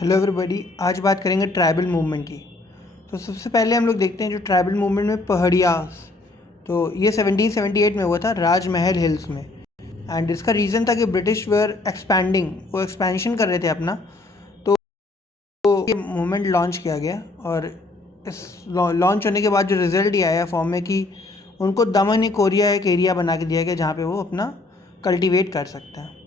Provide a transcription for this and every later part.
Hello everybody. आज बात करेंगे ट्राइबल मूवमेंट की। तो सबसे पहले हम लोग देखते हैं जो ट्राइबल मूवमेंट में पहाड़ियास। तो ये 1778 में हुआ था राजमहल हिल्स में। एंड इसका रीज़न था कि ब्रिटिश वेयर एक्सपैंडिंग, वो एक्सपेंशन कर रहे थे अपना। तो ये मूवमेंट लॉन्च किया गया और इस लॉन्च होने के बाद जो रिज़ल्ट ये आया फॉर्म में कि उनको दमन कोरिया एक एरिया बना के दिया गया जहाँ पे वो अपना कल्टीवेट कर सकते हैं।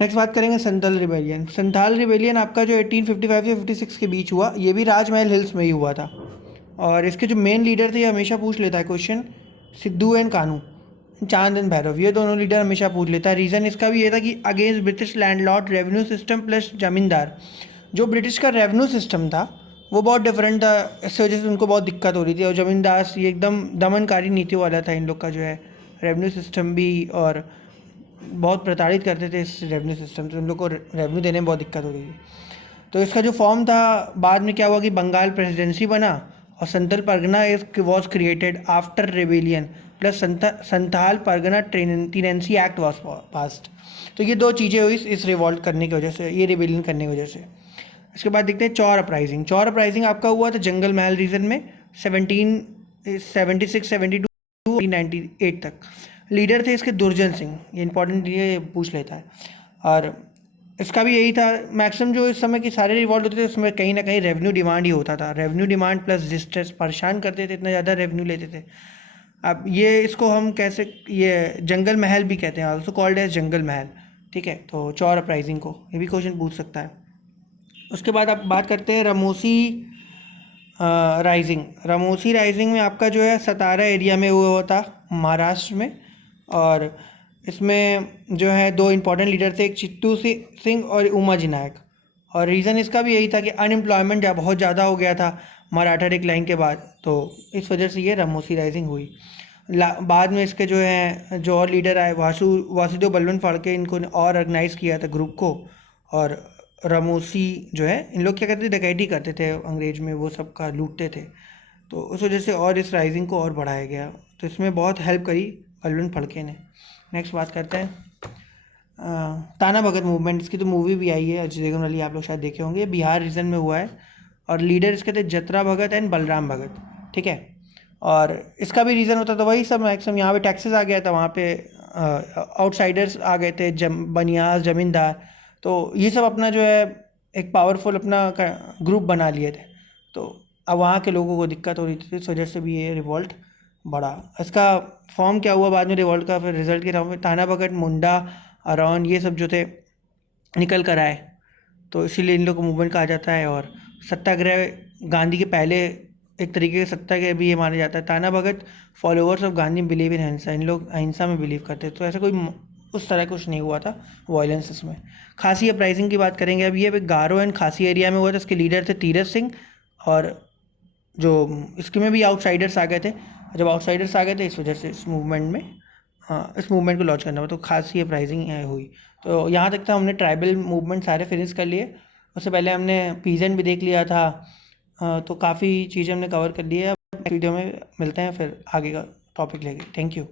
नेक्स्ट बात करेंगे संथाल रिबेलियन। संथाल रिबेलियन आपका जो 1855 से 56 के बीच हुआ, ये भी राजमहल हिल्स में ही हुआ था। और इसके जो मेन लीडर थे, ये हमेशा पूछ लेता है क्वेश्चन, सिद्धू एंड कानू, चांद एंड भैरव, ये दोनों लीडर हमेशा पूछ लेता है। रीज़न इसका भी ये था कि against British landlord revenue system plus जमींदार। जो ब्रिटिश का रेवेन्यू सिस्टम था वो बहुत डिफरेंट था, इस वजह से उनको बहुत दिक्कत हो रही थी। और जमींदार ये एकदम दमनकारी नीति वाला था, इन लोग का जो है रेवेन्यू सिस्टम भी, और बहुत प्रताड़ित करते थे इस रेवेन्यू सिस्टम से, उन लोग को रेवेन्यू देने में बहुत दिक्कत हो रही थी। तो इसका जो फॉर्म था, बाद में क्या हुआ कि बंगाल प्रेसिडेंसी बना और Santhal Pargana was created after rebellion plus Santhal Pargana tenancy act was passed. तो ये दो चीज़ें हुई इस रिवॉल्ट करने की वजह से, ये रिबेलियन करने की वजह से। इसके बाद देखते हैं चौर अपराइजिंग। चौर अपराइजिंग आपका हुआ था जंगल महल रीजन में 1776 72 1998 तक। लीडर थे इसके दुर्जन सिंह, ये इंपॉर्टेंट, ये पूछ लेता है। और इसका भी यही था, मैक्सिमम जो इस समय की सारे रिवॉल्ट होते थे उसमें कहीं ना कहीं रेवेन्यू डिमांड ही होता था। रेवेन्यू डिमांड प्लस डिस्ट्रेस, परेशान करते थे, इतना ज़्यादा रेवेन्यू लेते थे। अब ये इसको हम कैसे, ये जंगल महल भी कहते हैं, ऑल्सो कॉल्ड एज जंगल महल। ठीक है, तो चौर अपराइजिंग को ये भी क्वेश्चन पूछ सकता है। उसके बाद आप बात करते हैं रमोसी राइजिंग। रमोसी राइजिंग में आपका जो है सतारा एरिया में हुआ था, महाराष्ट्र में। और इसमें जो है दो इम्पोर्टेंट लीडर थे, एक चित्तू सिंह और उमाजी नायक। और रीज़न इसका भी यही था कि अनएम्प्लॉयमेंट बहुत ज़्यादा हो गया था मराठा डिक्लाइन के बाद, तो इस वजह से ये रमोसी राइजिंग हुई। बाद में इसके जो हैं जो और लीडर आए, वासुदेव बलवंत फाड़के, इनको और ऑर्गेनाइज़ किया था ग्रुप को। और रमोसी जो है, इन लोग क्या करते थे, डकैती करते थे अंग्रेज में, वो सब का लूटते थे। तो उस वजह से और इस राइजिंग को और बढ़ाया गया। तो इसमें बहुत हेल्प करी बलवंत फड़के ने। नेक्स्ट बात करते हैं ताना भगत मूवमेंट। इसकी तो मूवी भी आई है, अजय देवगन वाली, आप लोग शायद देखे होंगे। बिहार रीजन में हुआ है और लीडर इसके थे जतरा भगत एंड बलराम भगत। ठीक है, और इसका भी रीज़न होता था वही सब, मैक्सिमम यहाँ पे टैक्सेस आ गया था, वहाँ पे आउटसाइडर्स आ गए थे, बनियास, जमींदार। तो ये सब अपना जो है एक पावरफुल अपना ग्रुप बना लिए थे। तो अब वहाँ के लोगों को दिक्कत हो रही थी, इस वजह से भी ये रिवॉल्ट बढ़ा। इसका फॉर्म क्या हुआ बाद में रिवॉल्ट का, फिर रिजल्ट के राउंड में ताना भगत, मुंडा, अरौन, ये सब जो थे निकल कर आए। तो इसीलिए इन लोग को मूवमेंट कहा जाता है। और सत्याग्रह गांधी के पहले एक तरीके से सत्याग्रह भी ये माना जाता है। Tana Bhagat followers of Gandhi believe in ahimsa, इन लोग अहिंसा में बिलीव करते, तो ऐसा कोई उस तरह कुछ नहीं हुआ था वायलेंस इसमें। खासी अपराइजिंग की बात करेंगे अब, ये गारो एंड खासी एरिया में हुआ था। इसके लीडर थे तीरथ सिंह। और जो इसके में भी आउटसाइडर्स आ गए थे, जब आउटसाइडर्स आ गए थे इस वजह से इस मूवमेंट में, हाँ, इस मूवमेंट को लॉन्च करना हुआ। तो खासी अपराइजिंग हुई। तो यहाँ तक था, हमने ट्राइबल मूवमेंट सारे फिनिश कर लिए। उससे पहले हमने पीजेंट भी देख लिया था। तो काफ़ी चीज़ें हमने कवर कर ली है। अब नेक्स्ट वीडियो में मिलते हैं फिर आगे का टॉपिक लेके। Thank you.